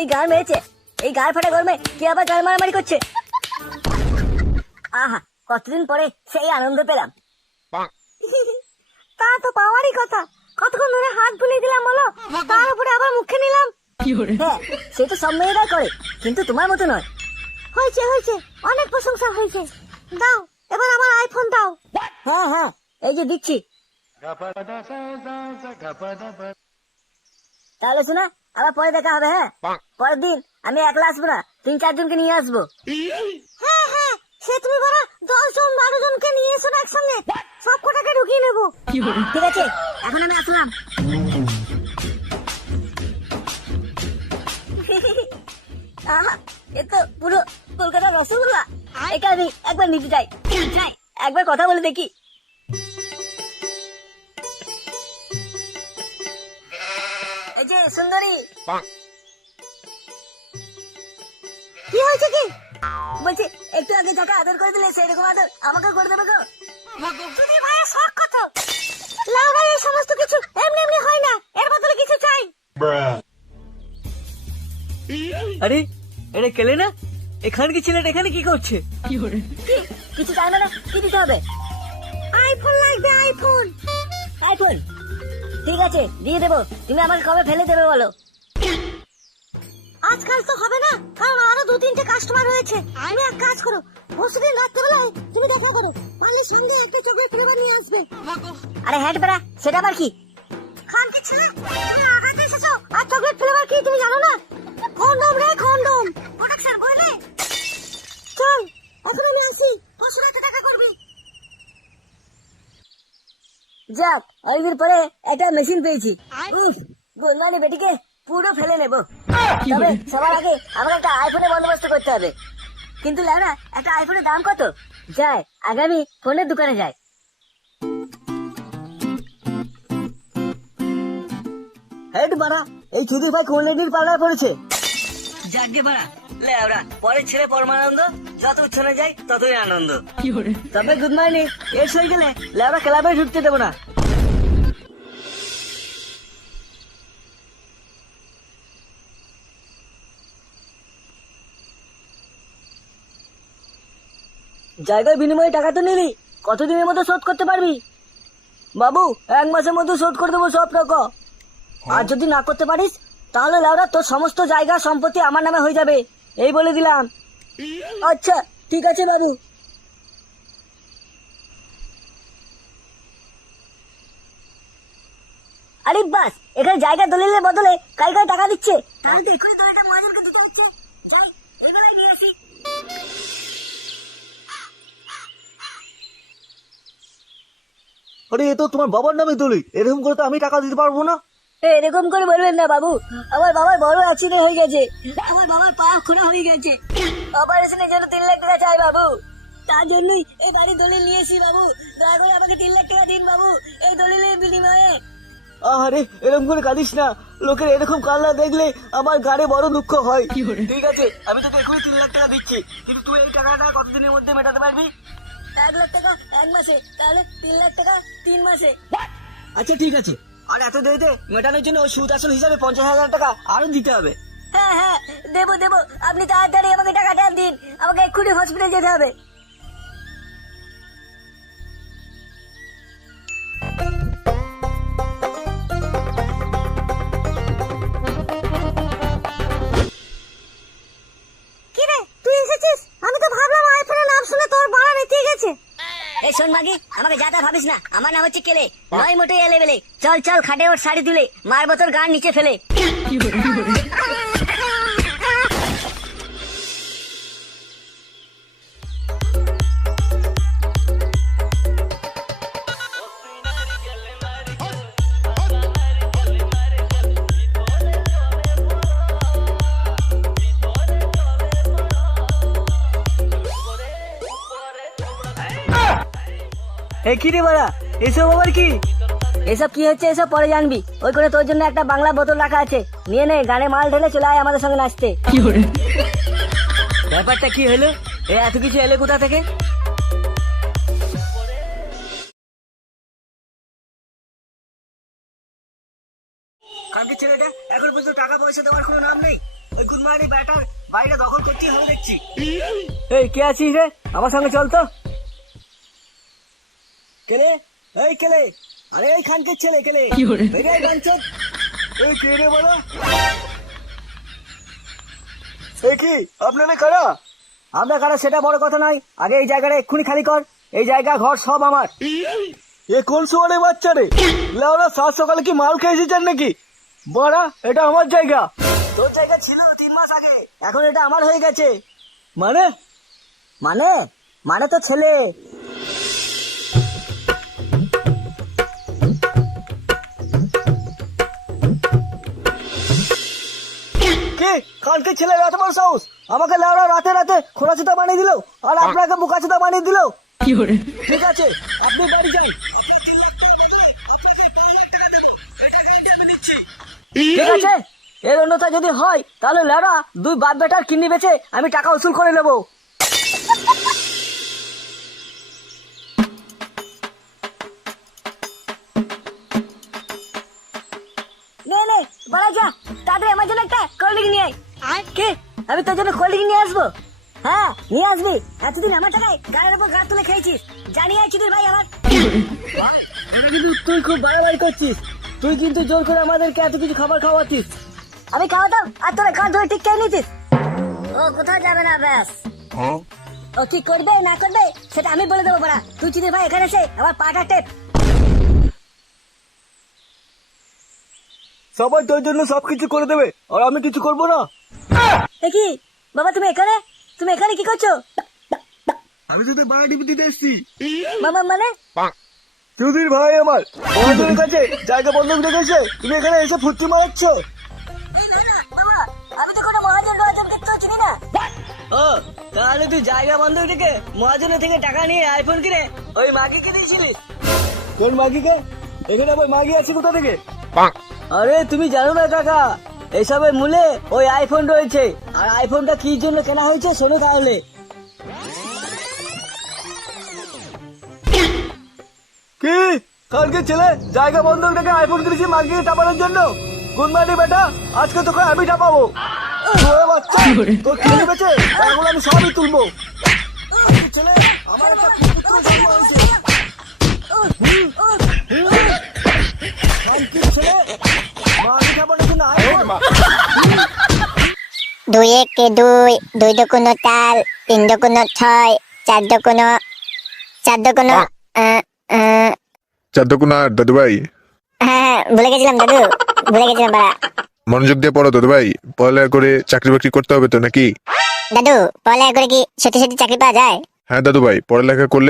এই গান মেরেছে। এই গান ফাটা গরমে কে আবার গান মারামারি করছে? আহা কতদিন পরে সেই আনন্দ পেলাম। তা তো পাওয়ারই কথা। কতক্ষণ ধরে হাত বুলিয়ে দিলাম বলো? তার উপরে আবার মুখে নিলাম। হ্যাঁ সে তো সব মেয়েরা করে কিন্তু তোমার মতো নয়। হয়েছে হয়েছে। অনেক প্রশংসা হয়েছে। দাও এবার আমার আইফোন দাও। হ্যাঁ হ্যাঁ এই যে দিচ্ছি। তাহলে শোনা আবার পরে দেখা হবে হ্যাঁ? পরের দিন আমি একলা আসব না তিন চারজনকে নিয়ে আসব। হ্যাঁ হ্যাঁ সে তুমি বলো দশ জন বারো জনকে নিয়ে এসো না একসঙ্গে। সব কটাকে ঢুকিয়ে নেব। ঠিক আছে এখন আমি আসলাম। এ তো পুরো কলকাতার রসগোল্লা। এটা আমি একবার নিতে চাই, একবার কথা বলে দেখি। এই যে সুন্দরী। কি হয়েছে কি? বলছি একটু আগে যাকে আদর করে দিলে সেরকম আদর আমাকে করে দেবে গো। যদি ভাই শখ কত লাউ ভাই এই সমস্ত কিছু এমনি এমনি হয় না এর বদলে কিছু চাই। আরে এটা কেলে না? এখানে কি ছেলেটা এখানে কি করছে? কি কিছু চাই মানে কি দিতে হবে? আইফোন লাগবে আইফোন আইফোন ঠিক আছে দিয়ে দেবো। তুমি আমাকে কবে ফেলে দেবে বলো? আজকাল তো হবে না কারণ আরও দু তিনটে কাস্টমার রয়েছে। তুমি এক কাজ করো পরশুদিন রাত্রেবেলায় তুমি দেখা করো মালির সঙ্গে একটা চকলেট ফ্লেভার নিয়ে আসবে। আরে হ্যাট বেড়া সেটা আবার কি? খানকি ছেলে তুমি আগাতে এসেছ আর চকলেট ফ্লেভার কি তুমি জানো না? কন্ডম রে কন্ডম। প্রোটেকশন বুঝলে চল এখন আমি আসি পরশু রাতে দেখা করবি। যাক অনেকদিন পরে একটা মেশিন পেয়েছি। উফ গোলমানি বেটিকে পুরো ফেলে নেব। তবে সবার আগে আমাকে একটা আইফোনের বন্দোবস্ত করতে হবে। কিন্তু লাউরা একটা আইফোনের দাম কত? যায় আগামী ফোনের দোকানে যায়। হেড বাড়া এই চুদি ভাই কোন লেডির পাল্লায় পড়েছে? যাকে পারা লে আমরা পরের ছেলে পরমানন্দ। যত উচ্ছনে যাই ততই আনন্দ। তবে গুড মর্নিং এর হয়ে গেলে লেবরা ক্লাবে ঢুকতে দেবো না। জায়গার বিনিময়ে টাকা তো নিলি কতদিনের মতো শোধ করতে পারবি? বাবু এক মাসের মধ্যে শোধ করে দেবো সব টাকা আর যদি না করতে পারিস তাহলে লাউরা তোর সমস্ত জায়গা সম্পত্তি আমার নামে হয়ে যাবে। এই বলে দিলাম। আচ্ছা ঠিক আছে বাবু। আরে বাস এখানে জায়গা দলিলের বদলে কাল কাল টাকা দিচ্ছে। তাহলে তো এখনই দলিলটা মহাজনকে দিতে হচ্ছে। যাই এগুলাই নিয়ে আসি। আরে এ তো তোমার বাবার নামে দলিল। এরকম করে তো আমি টাকা দিতে পারব না। এরকম করে বলবেন না বাবু। আমার বাবার বড় অ্যাক্সিডেন্ট হয়ে গেছে। আমার বাবার পা খোনা হয়ে গেছে। অপারেশনের জন্য তিন লাখ টাকা চাই বাবু। তার জন্যই এই বাড়ি দলিল নিয়েছি বাবু। দয়া করে আমাকে তিন লাখ টাকা দিন বাবু। এই দলিলের বিনিময়ে। আরে এরকম করে কাঁদিস না। লোকের এরকম কান্না দেখলে আমার গাড়ে বড় দুঃখ হয়। ঠিক আছে আমি তোকে এখনই তিন লাখ টাকা দিচ্ছি। কিন্তু তুই এই টাকাটা কতদিনের মধ্যে মেটাতে পারবি? এক লাখ টাকা এক মাসে। তাহলে তিন লাখ টাকা তিন মাসে। আচ্ছা ঠিক আছে। আর এত দেরিতে মেটানোর জন্য ওই সুদ আসল হিসাবে পঞ্চাশ হাজার টাকা আরও দিতে হবে। হ্যাঁ হ্যাঁ দেবো দেবো। আপনি তাড়াতাড়ি আমাকে টাকাটা দিন। আমাকে এক্ষুনি হসপিটাল যেতে হবে। শোন মাগি আমাকে যা তা ভাবিস না। আমার নাম হচ্ছে কেলে। নয় মোটে এলে বেলে চল চল খাটে ওর শাড়ি তুলে মার বোতল গান নিচে ফেলে। এ কি রে বাড়া? এসব আবার কি? এসব কি হচ্ছে? এসব পরে জানবি। ওই করে তোর জন্য একটা বাংলা বোতল রাখা আছে। নিয়ে নে গানে মাল ঢেলে চলে আয় আমাদের সঙ্গে নাচতে। ব্যাপারটা কি হলো? এ এত কিছু এলে কোথা থেকে? কালকে ছেলেটা এখন পর্যন্ত টাকা পয়সা দেওয়ার কোনো নাম নেই। ওই গুদমানি ব্যাটার বাইরে দখল করতেই হবে দেখছি। এই কে আছিস রে? আমার সঙ্গে চল তো। কেলে? এই কেলে? আরে এই খানকে ছেলে কেলে? বেরিয়ে এই কে রে বলো? এই কি? আপনারা কারা? আমরা কারা সেটা বড় কথা নয়। আগে এই জায়গাটা এক্ষুনি খালি কর। এই জায়গা ঘর সব আমার। এ কোন বাচ্চা রে? লেওরা সাত সকালে কি মাল খেয়ে এসেছেন নাকি? বড়া এটা আমার জায়গা। তোর জায়গা ছিল তিন মাস আগে। এখন এটা আমার হয়ে গেছে। মানে? মানে? মানে তো ছেলে। কালকে ছেলের এত বড় সাহস। আমাকে লেওড়া রাতে রাতে খোলাচুতা বানিয়ে দিল আর আপনাকে বোকাচুতা বানিয়ে দিল। ঠিক আছে আপনি বাড়ি যাই ঠিক আছে এর অন্যতা যদি হয় তাহলে লেওড়া দুই বাপ বেটার কিডনি বেচে আমি টাকা উসুল করে নেব। নে নে বাড়া যা তাড়াতাড়ি আমার জন্য একটা কোল্ড ড্রিঙ্ক নিয়ে আয়। আর কে? আমি তোর জন্য কোল্ড নিয়ে আসব? হ্যাঁ নিয়ে আসবি। এতদিন আমার টাকায় গায়ের উপর গা তুলে খেয়েছিস। জানিয়ে আয় চুদির ভাই আমার। কিন্তু তুই খুব বাড়াবাড়ি করছিস। তুই কিন্তু জোর করে আমাদেরকে এত কিছু খাবার খাওয়াতিস। আমি খাওয়াতাম আর তোরা কান ধরে ঠিক খেয়ে নিতিস। ও কোথাও যাবে না ব্যাস। ও কি করবে না করবে সেটা আমি বলে দেবো বাড়া। তুই চিনি ভাই এখানে এসে আমার পাটা টেপ। সবাই তোর জন্য সবকিছু করে দেবে আর আমি কিছু করব না। দেখি বাবা তুমি এখানে? তুমি এখানে কি করছ? আমি তোদের বাড়া টিপে দিতে এসছি বাবা মানে? চৌধুরীর ভাই আমার। তোমাদের কাছে জায়গা বন্ধক রেখেছে। তুমি এখানে এসে ফুর্তি মারাচ্ছ? এই না না বাবা আমি তো কোনো মহাজন মহাজনকে তো চিনি না। ও তাহলে তুই জায়গা বন্ধ থেকে মহাজনের থেকে টাকা নিয়ে আইফোন কিনে ওই মাগিকে দিয়েছিলিস কোন মাগিকে? এখানে আবার মাগি আছে কোথা থেকে? আরে তুমি জানো না কাকা। এসবের মূলে ওই আইফোন রয়েছে। আর আইফোনটা কি জন্য কেনা হয়েছে শোনো তাহলে। কি? কালকে ছেলে জায়গা বন্ধক রেখে আইফোন কিনেছি মাগিকে টাপানোর জন্য? কোন মাটি বেটা আজকে তোকে আমি টাপাবো বাচ্চা তোর কি এখন আমি সবই তুলবো। দুই একে দুই দুই দোকানো তাল তিন দোকানো ছয় চার দোকানো চার দোকানো আহ, আহ, চাঁদকুনার দাদু ভাই। হ্যাঁ হ্যাঁ ভুলে গেছিলাম দাদু ভুলে গেছিলাম বাড়া। মনোযোগ দিয়ে পড়ো দাদু ভাই। পড়ালেখা করে চাকরি বাকরি করতে হবে তো নাকি? দাদু পড়ালেখা করে কি সত্যি সত্যি চাকরি পাওয়া যায়? হ্যাঁ দাদু ভাই পড়ালেখা করলে